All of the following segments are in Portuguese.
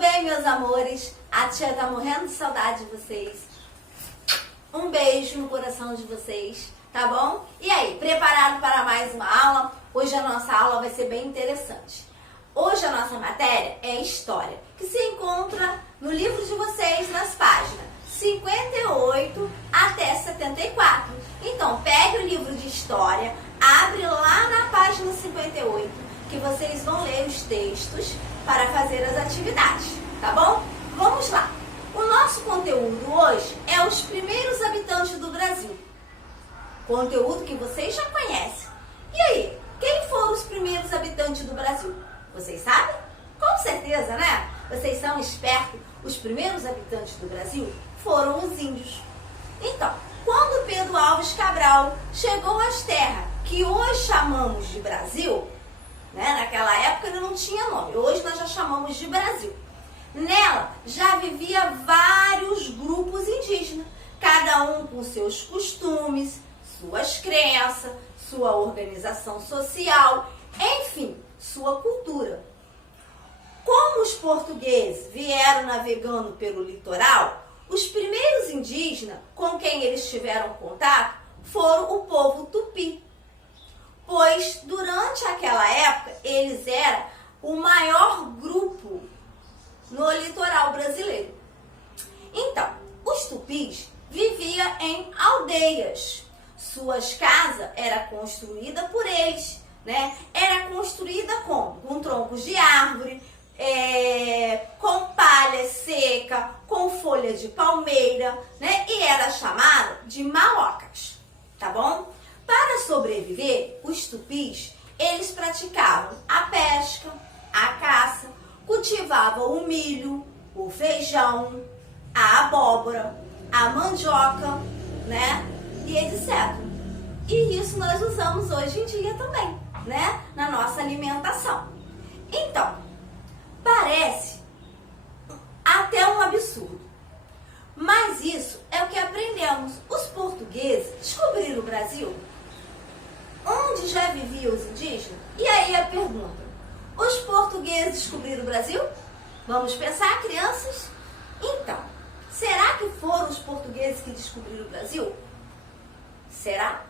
bem, meus amores? A tia tá morrendo de saudade de vocês. Um beijo no coração de vocês, tá bom? E aí, preparado para mais uma aula? Hoje a nossa aula vai ser bem interessante. Hoje a nossa matéria é História, que se encontra no livro de vocês nas páginas 58 até 74. Então, pegue o livro de História, abre lá na página 58, que vocês vão ler os textos para fazer as atividades, tá bom? Vamos lá! O nosso conteúdo hoje é os primeiros habitantes do Brasil. Conteúdo que vocês já conhecem. E aí, quem foram os primeiros habitantes do Brasil? Vocês sabem? Com certeza, né? Vocês são espertos. Os primeiros habitantes do Brasil foram os índios. Então, quando Pedro Álvares Cabral chegou às terras que hoje chamamos de Brasil, né? Naquela época ele não tinha nome, hoje nós já chamamos de Brasil. Nela já vivia vários grupos indígenas, cada um com seus costumes, suas crenças, sua organização social, enfim, sua cultura. Como os portugueses vieram navegando pelo litoral, os primeiros indígenas com quem eles tiveram contato foram o povo tupi, pois durante aquela época eles eram o maior grupo no litoral brasileiro. Então, os tupis viviam em aldeias. Suas casas eram construídas por eles, né? Era construída como? Com troncos de árvore, com palha seca, com folha de palmeira, né? E era chamada de malocas, tá bom? Para sobreviver, os tupis, eles praticavam a pesca, a caça, cultivavam o milho, o feijão, a abóbora, a mandioca, né? E etc. E isso nós usamos hoje em dia também, né? Na nossa alimentação. Então, parece até um absurdo, mas isso é o que aprendemos. Os portugueses descobriram o Brasil, onde já viviam os indígenas. E aí a pergunta: os portugueses descobriram o Brasil? Vamos pensar, crianças? Então, será que foram os portugueses que descobriram o Brasil? Será?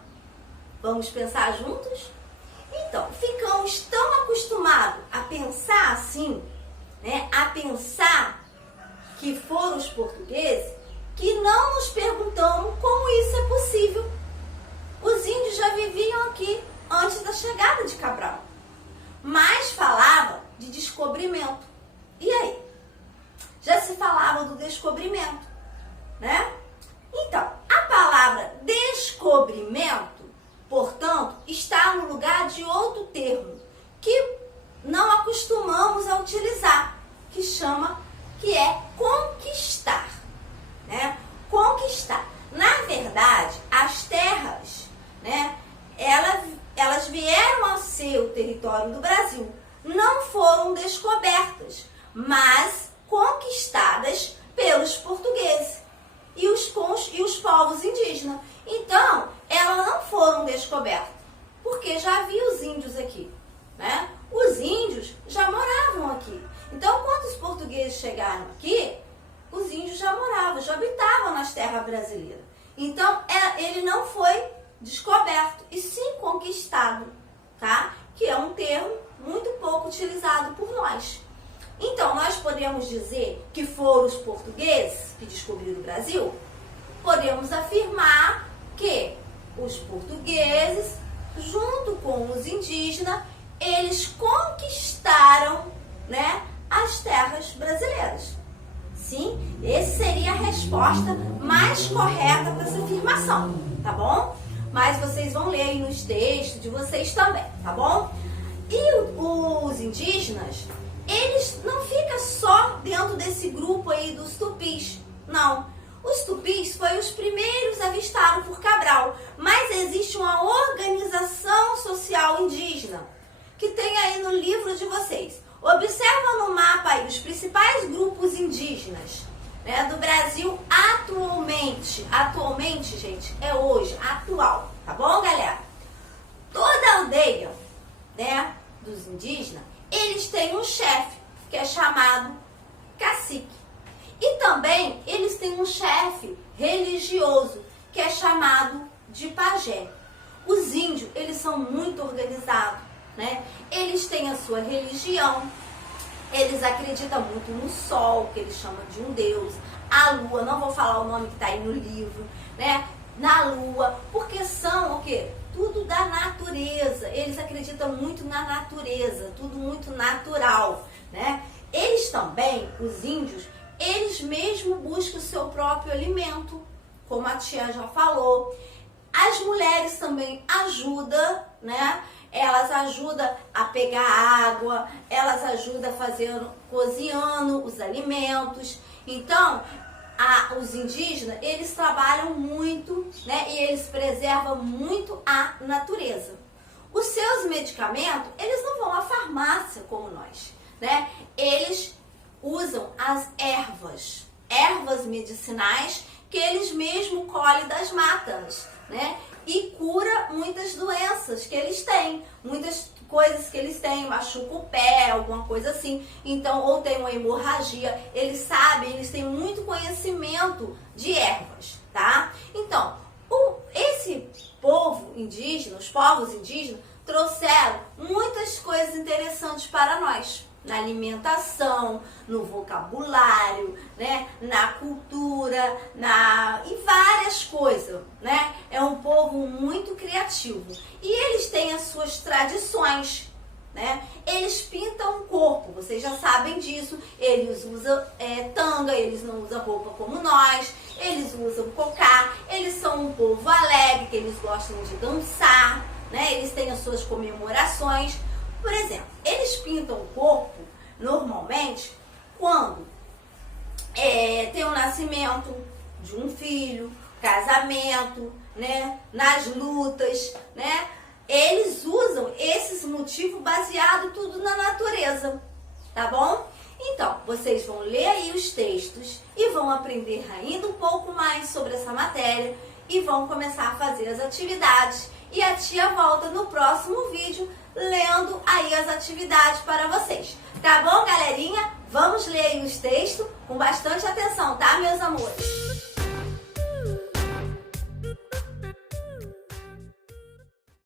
Vamos pensar juntos? Então, ficamos tão acostumados a pensar assim, né? A pensar que foram os portugueses, que não nos perguntamos como isso é possível. Os índios já viviam aqui antes da chegada de Cabral, mas falava de descobrimento. E aí? Já se falava do descobrimento, né? Então, a palavra descobrimento, portanto, está no lugar de outro termo que não acostumamos a utilizar, que é conquistar, né? Conquistar. Na verdade, as terras, né? Elas vieram a ser o território do Brasil. Não foram descobertas, mas conquistadas pelos portugueses e os povos indígenas. Então, elas não foram descobertas, porque já havia os índios aqui, né? Os índios já moravam aqui. Então, quando os portugueses chegaram aqui, os índios já moravam, já habitavam nas terras brasileiras. Então, ele não foi descoberto, e sim conquistado, tá? Que é um termo muito pouco utilizado por nós. Então, nós podemos dizer que foram os portugueses que descobriram o Brasil? Podemos afirmar que os portugueses, junto com os indígenas, eles conquistaram, né, as terras brasileiras. Sim, essa seria a resposta mais correta para essa afirmação, tá bom? Mas vocês vão ler aí nos textos de vocês também, tá bom? E os indígenas, eles não ficam só dentro desse grupo aí dos tupis, não. Os tupis foram os primeiros avistados por Cabral, mas existe uma organização social indígena, que tem aí no livro de vocês. Observa no mapa aí os principais grupos indígenas, né, do Brasil atualmente. Atualmente, gente, é hoje, atual, tá bom, galera? Toda aldeia, né, dos indígenas, eles têm um chefe, que é chamado pajé. Os índios, eles são muito organizados, né? Eles têm a sua religião, eles acreditam muito no sol, que eles chamam de um deus, a lua, não vou falar o nome que está aí no livro, né? Na lua, porque são o quê? Tudo da natureza. Eles acreditam muito na natureza, tudo muito natural, né? Eles também, os índios, eles mesmo buscam o seu próprio alimento, como a tia já falou. As mulheres também ajudam, né? Elas ajudam a pegar água, elas ajudam a fazer, cozinhando os alimentos. Então, os indígenas, eles trabalham muito, né? E eles preservam muito a natureza. Os seus medicamentos, eles não vão à farmácia como nós, né? Eles usam as ervas medicinais que eles mesmo colhem das matas, né? E cura muitas doenças que eles têm, muitas coisas que eles têm, machuca o pé, alguma coisa assim, então, ou tem uma hemorragia, eles sabem, eles têm muito conhecimento de ervas, tá? Então, esse povo indígena, os povos indígenas, trouxeram muitas coisas interessantes para nós, na alimentação, no vocabulário, né, na cultura, e várias coisas, né? É um povo muito criativo. E eles têm as suas tradições, né? Eles pintam o corpo, vocês já sabem disso. Eles usam tanga, eles não usam roupa como nós. Eles usam cocá. Eles são um povo alegre, que eles gostam de dançar, né? Eles têm as suas comemorações. Por exemplo, eles pintam o corpo normalmente quando tem o nascimento de um filho, casamento, né? Nas lutas, né? Eles usam esses motivos baseados tudo na natureza, tá bom? Então, vocês vão ler aí os textos e vão aprender ainda um pouco mais sobre essa matéria e vão começar a fazer as atividades. E a tia volta no próximo vídeo lendo aí as atividades para vocês. Tá bom, galerinha? Vamos ler aí os textos com bastante atenção, tá, meus amores?